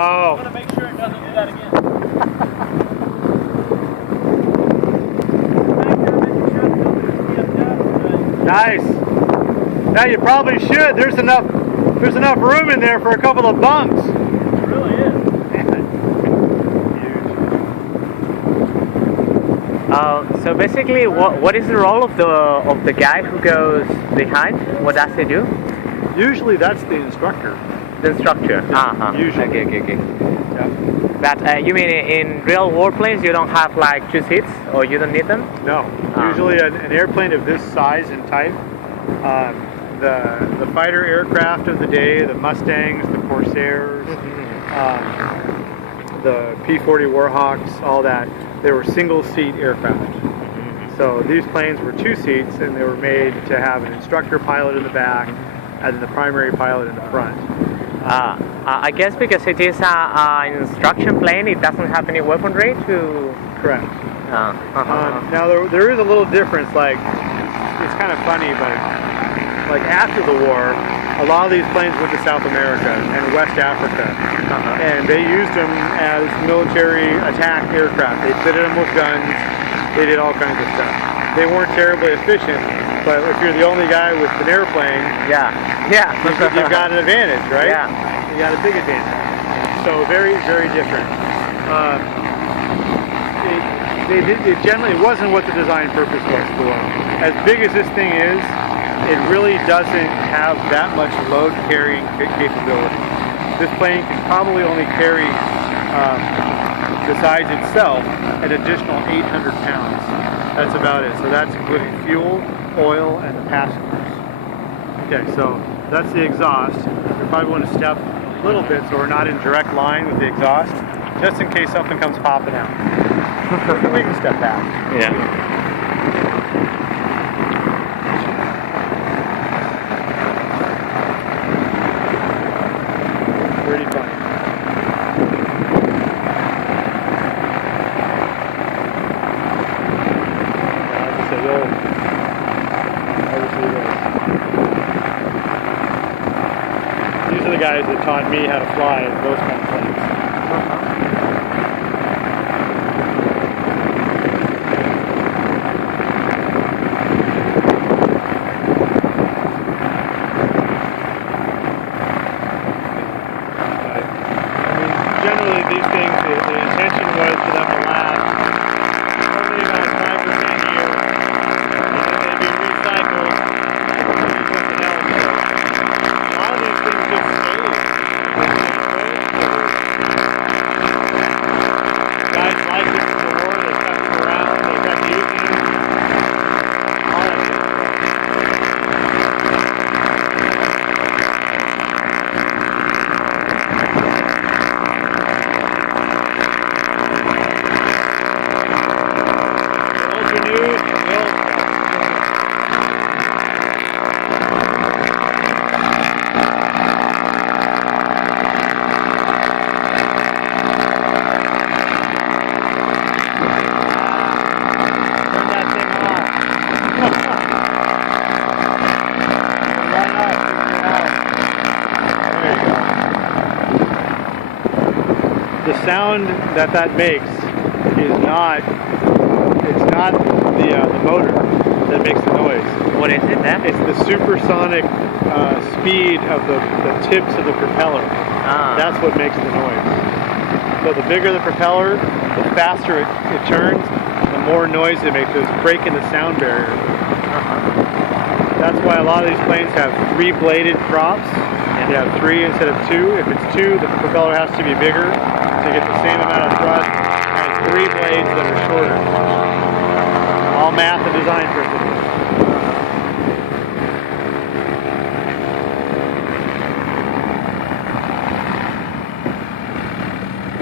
Oh. I'm going to make sure it doesn't do that again. Nice. Now you probably should. There's enough room in there for a couple of bunks. It really is. So basically, what is the role of the guy who goes behind? What does he do? Usually that's the instructor. The instructor. Usually. Okay. Yeah. But you mean in real warplanes you don't have like 2 seats, or you don't need them? No. Usually an airplane of this size and type, the fighter aircraft of the day, the Mustangs, the Corsairs, the P-40 Warhawks, all that, they were single-seat aircraft. So these planes were 2 seats, and they were made to have an instructor pilot in the back and then the primary pilot in the front. I guess because it is an instruction plane, it doesn't have any weaponry to... Correct. Now there is a little difference, like, it's kind of funny, but like after the war, a lot of these planes went to South America and West Africa, and they used them as military attack aircraft. They fitted them with guns, they did all kinds of stuff. They weren't terribly efficient, but if you're the only guy with an airplane, you've got an advantage, right? Yeah. You got a big advantage. So very, very different. It generally wasn't what the design purpose was for. As big as this thing is, it really doesn't have that much load carrying capability. This plane can probably only carry, besides itself, an additional 800 pounds. That's about it. So that's including fuel, oil, and the passengers. Okay, so that's the exhaust. We probably want to step a little bit so we're not in direct line with the exhaust, just in case something comes popping out. We can step back. Yeah. Pretty funny. Like I said, you'll obviously these are the guys that taught me how to fly those kind of planes. Generally, these things, the intention was for them to last only about 5 or 10 years, and then they'd be recycled and something else. A lot of these things just stayed. Guys liked it from the war, they kept them around, they kept using them. All that good stuff. The sound that makes is not, it's not the motor that makes the noise. What is it then? It's the supersonic speed of the tips of the propeller. That's what makes the noise. So the bigger the propeller, the faster it turns, the more noise it makes. It's breaking the sound barrier. That's why a lot of these planes have 3-bladed props. You have 3 instead of 2. If it's 2, the propeller has to be bigger to get the same amount of thrust as 3 blades that are shorter. All math and design purposes.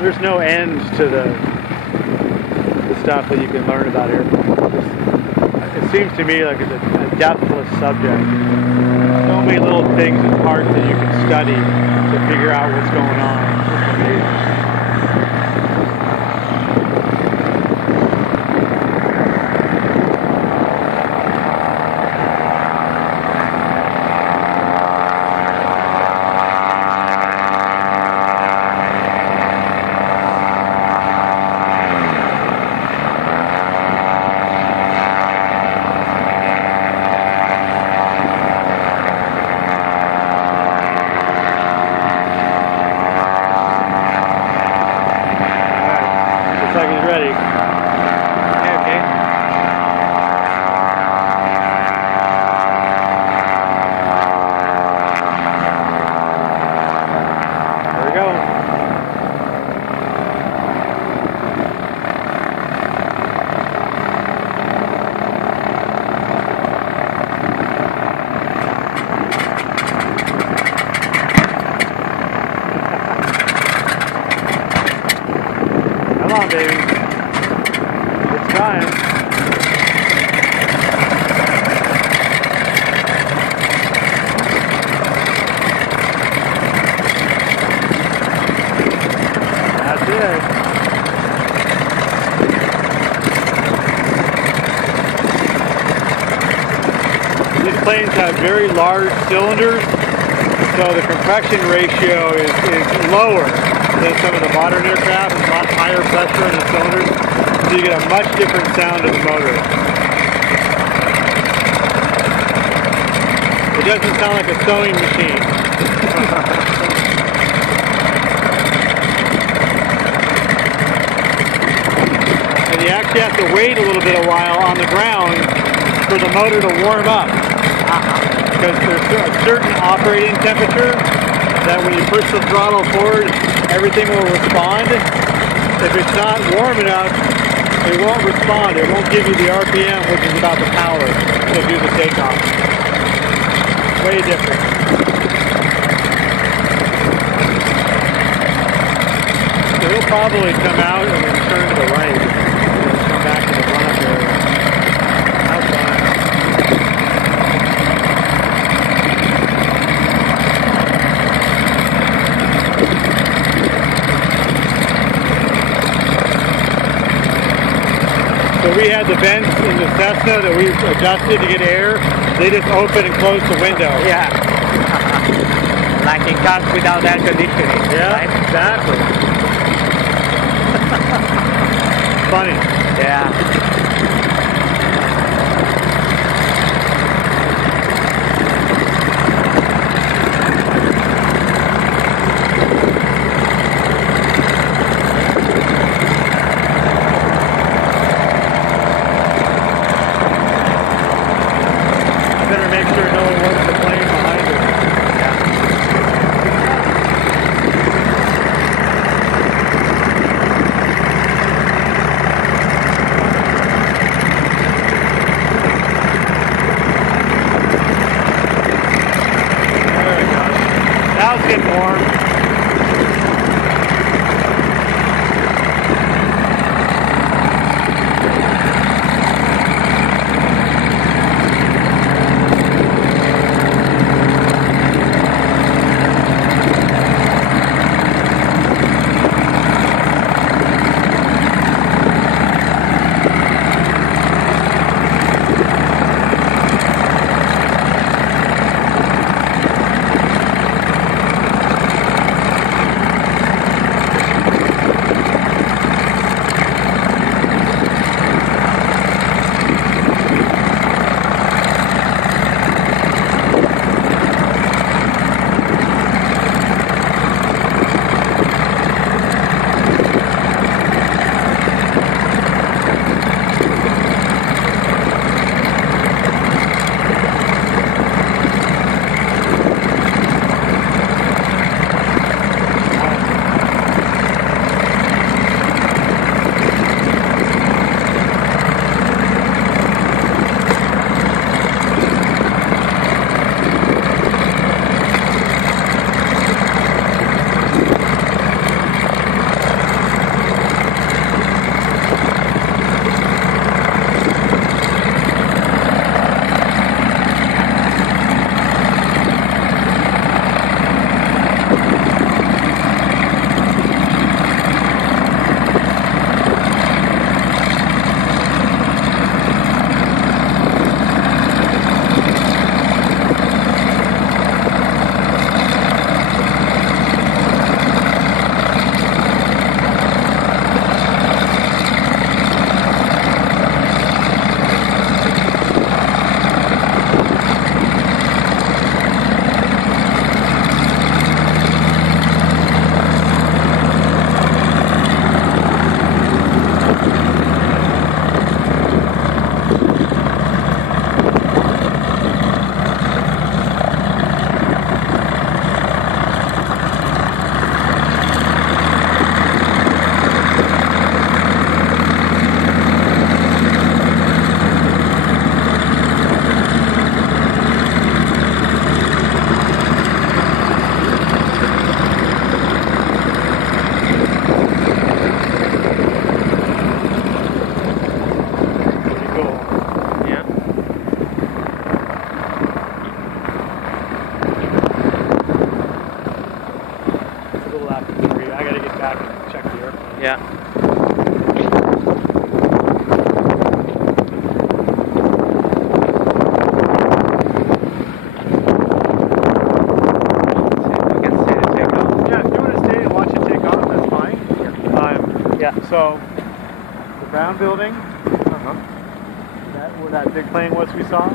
There's no end to the stuff that you can learn about airplanes. It seems to me like it's a depthless subject. So many little things and parts that you can study to figure out what's going on. It's amazing. buddy. Okay. There we go. Come on, baby. It's time. That's it. These planes have very large cylinders, so the compression ratio is lower than some of the modern aircraft. It's a lot higher pressure in the cylinders, so you get a much different sound of the motor. It doesn't sound like a sewing machine. And you actually have to wait a little bit a while on the ground for the motor to warm up. Because there's a certain operating temperature that when you push the throttle forward, everything will respond. If it's not warm enough, it won't respond. It won't give you the RPM, which is about the power to do the takeoff. Way different. So it'll probably come out and then turn to the right. It'll come back to the run-up area. How fun. So we had the vents in the Cessna that we adjusted to get air. They just open and close the window. Yeah. Like in cars without air conditioning. Yeah, Right? exactly. Funny. Yeah. Better make sure no one wants the plane behind us. check the airplane. Yeah. You can see the takeoff. Yeah, if you want to stay and watch it take off, that's fine. Yeah. So, the brown building, Uh-huh. where that big plane was we saw,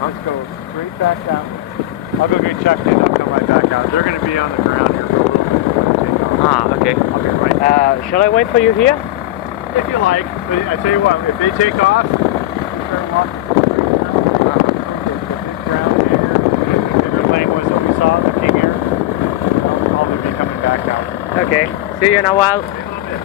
let's go straight back that way. I'll go get checked in, I'll come right back out. They're going to be on the ground here for a little bit before they take off. Ah, okay. I'll be right back. Shall I wait for you here? If you like, but I tell you what, if they take off, start walking straight down the big ground here, the bigger plane was that we saw, the King Air, I'll probably be coming back out. Okay. See you in a while. See you in a little bit.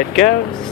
it goes.